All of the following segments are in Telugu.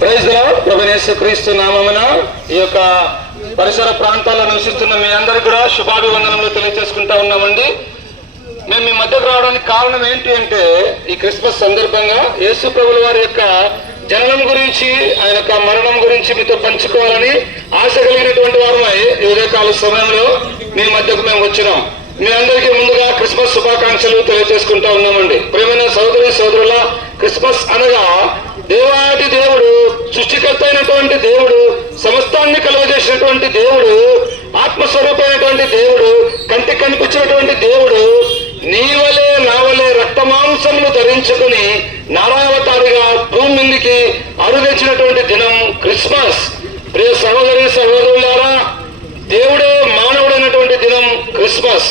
Praise the lord. ప్రభువైన యేసుక్రీస్తు నామమున ఈ యొక్క పరిసర ప్రాంతాల్లో నివసిస్తున్న మీ అందరికీ కూడా శుభాభివందనములు తెలియజేసుకుంటా ఉన్నామండి. మేము మీ మధ్యకు రావడానికి కారణం ఏంటి అంటే, ఈ క్రిస్మస్ సందర్భంగా యేసు ప్రభుల వారి యొక్క జననం గురించి, ఆయన యొక్క మరణం గురించి మీతో పంచుకోవాలని ఆశ కలిగినటువంటి వారమై ఈ ఉదయకాల సమయంలో మీ మధ్యకు మేము వచ్చినాం. మీ అందరికీ ముందుగా క్రిస్మస్ శుభాకాంక్షలు తెలియజేసుకుంటా ఉన్నామండి. ప్రియమైన సోదరి సోదరుల, క్రిస్మస్ అనగా దేవాది దేవుడు, సృష్టికర్త అయినటువంటి దేవుడు, సమస్తాన్ని కలుగజేసినటువంటి దేవుడు, ఆత్మస్వరూపమైనటువంటి దేవుడు, కంటికి కనిపించినటువంటి దేవుడు నీవలే నావలే రక్తమాంసములు ధరించుకుని నారావతారిగా భూమి మీదికి అరుదెచ్చినటువంటి దినం క్రిస్మస్. ప్రియ సహోదరి సహోదరులారా, దేవుడే మానవుడైనటువంటి దినం క్రిస్మస్.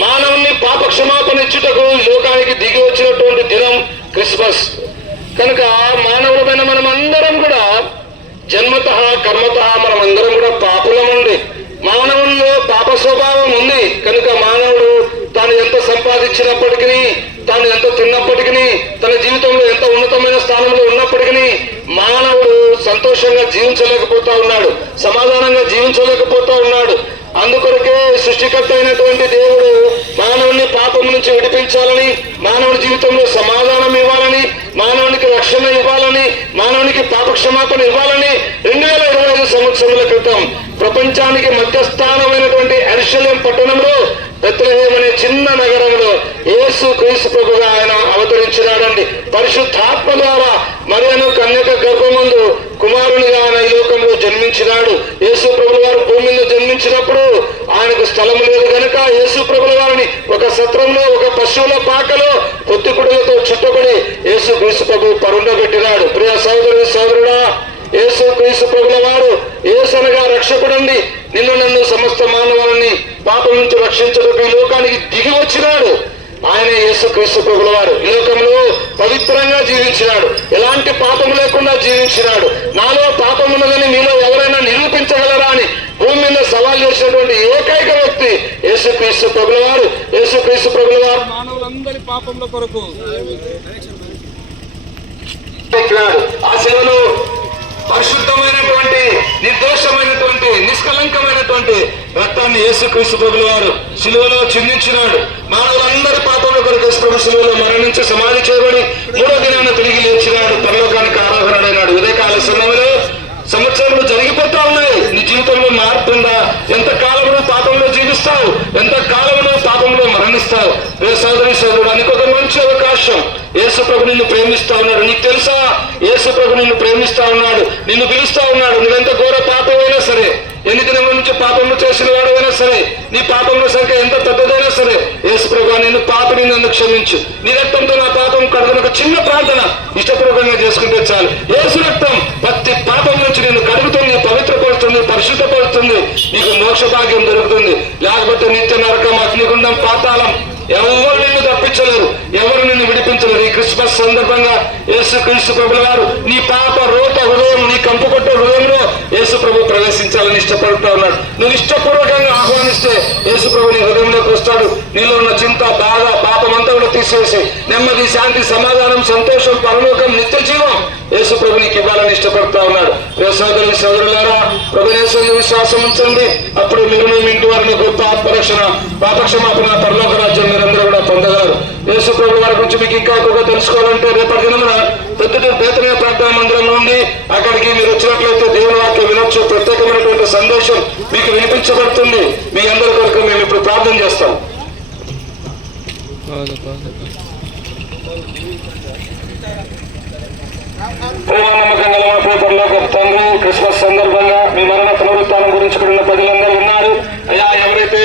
మానవుని పాప క్షమాపణ ఇచ్చుటకు లోకానికి దిగి వచ్చినటువంటి దినం క్రిస్మస్. కనుక మానవులమైన మనం అందరం కూడా జన్మత కర్మత మనం అందరం కూడా పాపులముండి, మానవుల్లో పాప స్వభావం ఉంది. కనుక మానవుడు తాను ఎంత సంపాదించినప్పటికీ, తాను ఎంత తిన్నప్పటికీ, తన జీవితంలో ఎంత ఉన్నతమైన స్థానంలో ఉన్నప్పటికీ మానవుడు సంతోషంగా జీవించలేకపోతా ఉన్నాడు, సమాధానంగా జీవించలేకపోతా ఉన్నాడు. అందుకొరకే సృష్టికర్త అయినటువంటి దేవుడు మానవుని పాపం నుంచి విడిపించాలని, మానవుని జీవితంలో సమాధానం ఇవ్వాలని, మానవునికి రక్షణ ఇవ్వాలని, మానవునికి పాప క్షమాపణ ఇవ్వాలని 2025 సంవత్సరముల క్రితం ప్రపంచానికి మధ్యస్థానమైనటువంటి యెరూషలేము పట్టణంలో బెత్లెహేము అనే చిన్న నగరంలో యేసు క్రీస్తు ప్రభుగా ఆయన అవతరించినాడండి. పరిశుద్ధాత్మ ద్వారా మరియను కన్యక గర్భమందు కుమారునిగా ఆయన ఈ లోకంలో జన్మించినాడు. యేసు ప్రభుల వారు భూమి మీద జన్మించినప్పుడు ఆయనకు స్థలం లేదు కనుక యేసు ప్రభుల వారిని ఒక సత్రంలో, ఒక పశువుల పాకలో పొత్తికుడులతో చుట్టబడి యేసు క్రీస్తు ప్రభు పరుండబెట్టినాడు. ప్రియ సోదరి సోదరుడా, యేసు క్రీస్తు ప్రభుల వారు యేసనగా రక్షకుడండి, నిన్ను నన్ను సమస్త మానవాళిని పాపం నుంచి రక్షించడానికి ఈ లోకానికి దిగి వచ్చినాడు. ఆయన యేసు క్రీస్తు ప్రభుల వారు ఈ లోకంలో పవిత్రంగా జీవించినాడు, ఎలాంటి పాపం లేకుండా జీవించినాడు. నాలో పాపం ఉన్నదని మీలో ఎవరైనా నిరూపించగలరా అని భూమి మీద సవాల్ చేసినటువంటి ఏకైక వ్యక్తి యేసు క్రీస్తు ప్రభుల వారు. యేసు క్రీస్తు ప్రభుల వారు మానవులందరి పాపముల కొరకు ఆ సేవలో పరిశుద్ధమైనటువంటి, నిర్దోషమైనటువంటి, నిష్కలంకమైనటువంటి రక్తాన్ని యేసు క్రీస్తు ప్రభుల వారు శిలువలో చిందించినాడు. మానవులందరి పాపముల కొరకు యేసు ప్రభు శిలువలో మరణించి సమాధి చేయబడి 3వ దినాన తిరిగి లేచినాడు, పరలోకానికి ఆరోహణుడైనాడు. ఉదయకాల సమయంలో సంవత్సరాలు జరిగిపోతా ఉన్నాయి. నీ జీవితంలో మార్పు ఉందా? ఎంత కాలంలో పాపంలో జీవిస్తావు, ఎంత కాలంలో పాపంలో మరణిస్తావు? సోదరి సోదరుడు, నీకు ఒక మంచి అవకాశం. యేసు ప్రభు నిన్ను ప్రేమిస్తా ఉన్నాడు. నీకు తెలుసా, యేసు ప్రభు నిన్ను ప్రేమిస్తా ఉన్నాడు, నిన్ను పిలుస్తా ఉన్నాడు. నువ్వెంత ఘోర పాపమైనా సరే, ఎన్ని దినముల నుంచి పాపంలో చేసిన వాడైనా సరే, నీ పాపముల సంఖ్య ఎంత పెద్దదైనా సరే, యేసు ప్రభు నిన్ను పాపిని నన్ను క్షమించు, నీ రక్తంతో నా పాపం కడుగున ఒక చిన్న ప్రార్థన ఇష్టపూర్వకంగా చేసుకుంటే చాలు. యేసు రక్తం ప్రతి పాపం నుంచి నిన్ను కడుగుతుంది, పవిత్రపరుస్తుంది, పరిశుద్ధపరుస్తుంది, నీకు మోక్ష భాగ్యం దొరుకుతుంది. లేకపోతే నిత్య నరకం, అగ్నిగుండం, పాతాళం ఎవరు నిన్ను తప్పించలేరు, ఎవరు నిన్ను విడిపించలేరు. ఈ క్రిస్మస్ సందర్భంగా యేసు క్రీస్తు ప్రభుల వారు నీ పాప రోత హృదయం, నీ కంపు కొట్టే హృదయంలో యేసు ప్రభు ప్రవేశించాలని ఇష్టపడుతూ ఉన్నాడు. నువ్వు ఇష్టపూర్వకంగా ఆహ్వానిస్తే యేసు ప్రభు నీ హృదయంలోకి వస్తాడు. నీలో ఉన్న చింత, బాధ, పాపమంతా కూడా తీసేసి నెమ్మది, శాంతి, సమాధానం, సంతోషం, పరలోకం, నిత్య జీవం యేసు ప్రభు నీకు ఇవ్వాలని ఇష్టపడుతూ ఉన్నాడు. సోదరులు సోదరులారా, ప్రభు యేసుని విశ్వాసం ఉంచండి. అప్పుడు మీరు మీ ఇంటి వారిని గొప్ప ఆత్మరక్షణ, పాపక్షమాపణ, పరలోక రాజ్యం మీరందరూ కూడా పొందగలరు. యేసు ప్రభు వారి గురించి మీకు ఇంకా ఎక్కువగా తెలుసుకోవాలంటే రేపటి దినమున ప్రొద్దుటూరు బేతనీయ ప్రార్థనా మందిరం నుండి అక్కడికి మీరు వచ్చినట్లయితే దేవుని వాక్యం వినొచ్చు. ప్రత్యేకమైనటువంటి సందేశం మీకు వినిపించబడుతుంది. మీ అందరి కొరకు మేము ఇప్పుడు ప్రార్థన చేస్తాం. ప్రేమానమ్మకం గల మా పేపర్లోకి తండ్రి, క్రిస్మస్ సందర్భంగా మీ మరణ పునరుత్థానం గురించి కూడా ప్రజలందరూ ఉన్నారు. అయ్యా, ఎవరైతే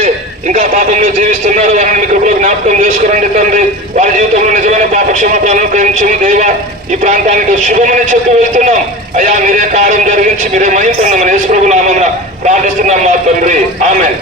ఇంకా పాపంలో జీవిస్తున్నారో వారిని మీ కృపలో జ్ఞాపకం చేసుకురండి తండ్రి. వారి జీవితంలో నిజమైన పాప క్షమాపణ అనుగ్రహించము దేవా. ఈ ప్రాంతానికి శుభమని చెప్పి వెళ్తున్నాం. అయ్యా, మీరే కార్యం జరిగించి మీరే మహిమ పొందమని యేసు ప్రభు నామమున ప్రార్థిస్తున్నాం మా తండ్రి. ఆమేన్.